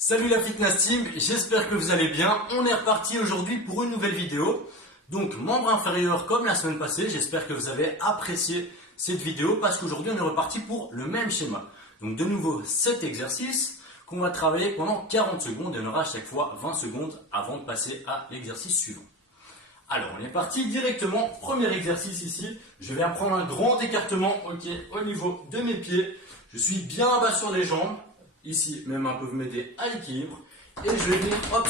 Salut la Fitness Team, j'espère que vous allez bien. On est reparti aujourd'hui pour une nouvelle vidéo. Donc membre inférieur comme la semaine passée, j'espère que vous avez apprécié cette vidéo parce qu'aujourd'hui on est reparti pour le même schéma. Donc de nouveau 7 exercices qu'on va travailler pendant 40 secondes et on aura à chaque fois 20 secondes avant de passer à l'exercice suivant. Alors on est parti directement, premier exercice ici, je vais prendre un grand écartement au niveau de mes pieds. Je suis bien bas sur les jambes. Ici, mes mains peuvent m'aider à l'équilibre. Et je vais venir, hop,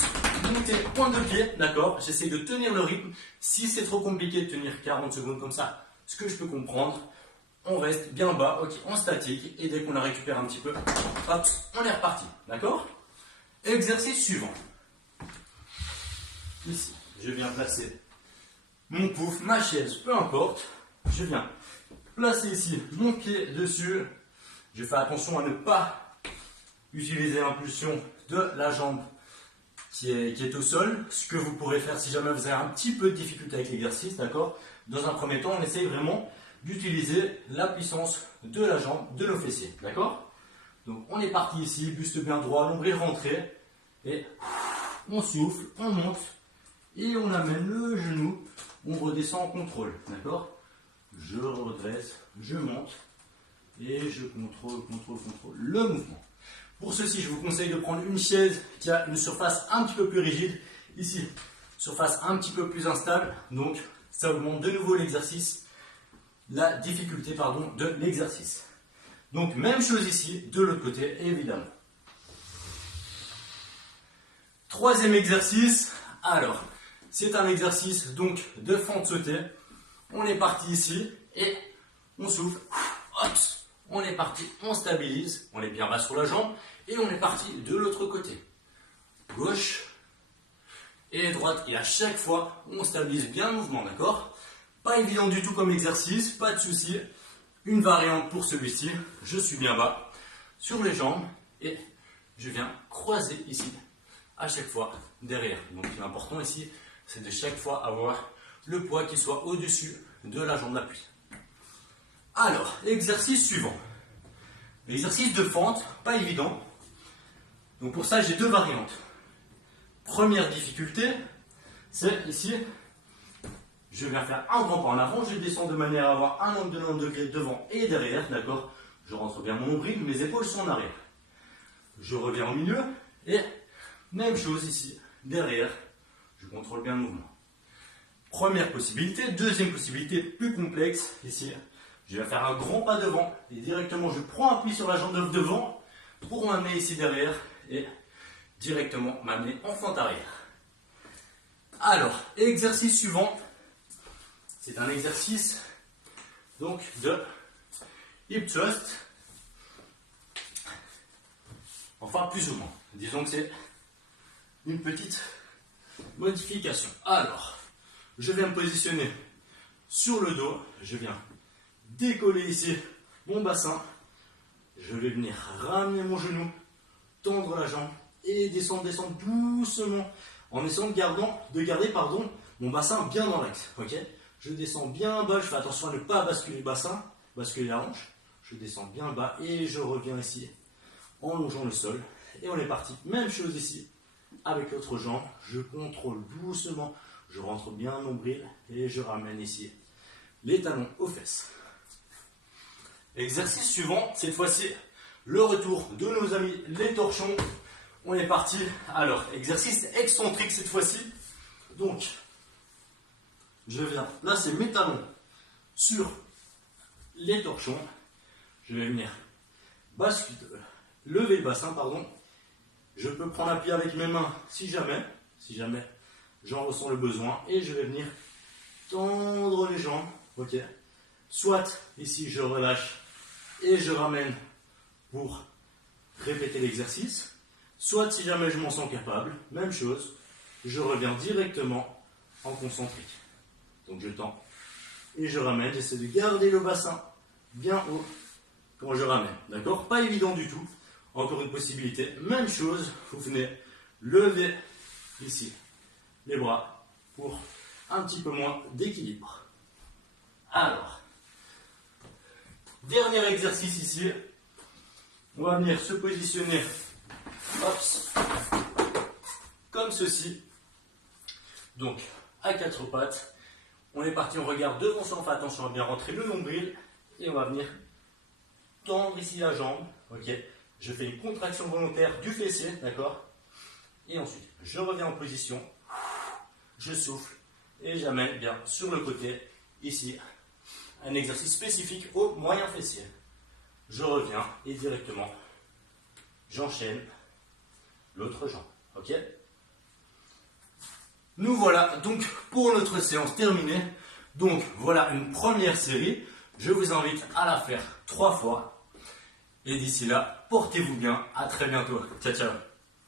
monter pointe de pied, d'accord. J'essaie de tenir le rythme. Si c'est trop compliqué de tenir 40 secondes comme ça, ce que je peux comprendre, on reste bien bas, en statique. Et dès qu'on a récupéré un petit peu, hop, on est reparti, d'accord. Exercice suivant. Ici, je viens placer mon pouf, ma chaise, peu importe. Je viens placer ici mon pied dessus. Je fais attention à ne pas utiliser l'impulsion de la jambe qui est au sol, ce que vous pourrez faire si jamais vous avez un petit peu de difficulté avec l'exercice, d'accord. Dans un premier temps, on essaye vraiment d'utiliser la puissance de la jambe, de nos fessiers, d'accord. Donc on est parti ici, buste bien droit, nombril rentré, et on souffle, on monte, et on amène le genou, on redescend en contrôle, d'accord. Je redresse, je monte, et je contrôle le mouvement. Pour ceci, je vous conseille de prendre une chaise qui a une surface un petit peu plus rigide. Ici, surface un petit peu plus instable. Donc, ça augmente de nouveau l'exercice, la difficulté de l'exercice. Donc, même chose ici, de l'autre côté, évidemment. Troisième exercice. Alors, c'est un exercice donc de fente sautée. On est parti ici et on souffle. Hop. On est parti, on stabilise, on est bien bas sur la jambe et on est parti de l'autre côté. Gauche et droite. Et à chaque fois, on stabilise bien le mouvement, d'accord? Pas évident du tout comme exercice, pas de souci. Une variante pour celui-ci. Je suis bien bas sur les jambes et je viens croiser ici à chaque fois derrière. Donc l'important ici, c'est de chaque fois avoir le poids qui soit au-dessus de la jambe d'appui. Alors, exercice suivant. L'exercice de fente, pas évident. Donc pour ça, j'ai deux variantes. Première difficulté, c'est ici, je viens faire un grand pas en avant, je descends de manière à avoir un angle de 90 degrés devant et derrière, d'accord. Je rentre bien mon nombril, mes épaules sont en arrière. Je reviens au milieu et même chose ici, derrière, je contrôle bien le mouvement. Première possibilité. Deuxième possibilité, plus complexe, ici. Je vais faire un grand pas devant et directement je prends appui sur la jambe de devant pour m'amener ici derrière et directement m'amener en fente arrière. Alors, exercice suivant, c'est un exercice donc de hip thrust. Enfin, plus ou moins. Disons que c'est une petite modification. Alors, je viens me positionner sur le dos, je viens décoller ici mon bassin, je vais venir ramener mon genou, tendre la jambe et descendre doucement en essayant de garder mon bassin bien dans l'axe. Je descends bien bas, je fais attention à ne pas basculer le bassin, basculer la hanche, je descends bien bas et je reviens ici en longeant le sol et on est parti. Même chose ici avec l'autre jambe, je contrôle doucement, je rentre bien le nombril et je ramène ici les talons aux fesses. Exercice suivant, cette fois-ci, le retour de nos amis les torchons. On est parti. Alors, exercice excentrique cette fois-ci. Donc, je viens placer mes talons sur les torchons. Je vais venir lever le bassin, Je peux prendre appui avec mes mains si jamais j'en ressens le besoin. Et je vais venir tendre les jambes. Soit ici je relâche et je ramène pour répéter l'exercice, soit si jamais je m'en sens capable, même chose, je reviens directement en concentrique. Donc je tends et je ramène, j'essaie de garder le bassin bien haut quand je ramène, d'accord? Pas évident du tout, encore une possibilité, même chose, vous venez lever ici les bras pour un petit peu moins d'équilibre. Alors, dernier exercice ici, on va venir se positionner hop, comme ceci. Donc, à quatre pattes, on est parti, on regarde devant soi, on fait attention à bien rentrer le nombril, et on va venir tendre ici la jambe, ok. Je fais une contraction volontaire du fessier, d'accord. Et ensuite, je reviens en position, je souffle, et j'amène bien sur le côté, ici, un exercice spécifique au moyen fessier. Je reviens, et directement, j'enchaîne l'autre jambe, ok. Nous voilà donc pour notre séance terminée. Donc voilà une première série. Je vous invite à la faire 3 fois. Et d'ici là, portez-vous bien. À très bientôt. Ciao, ciao.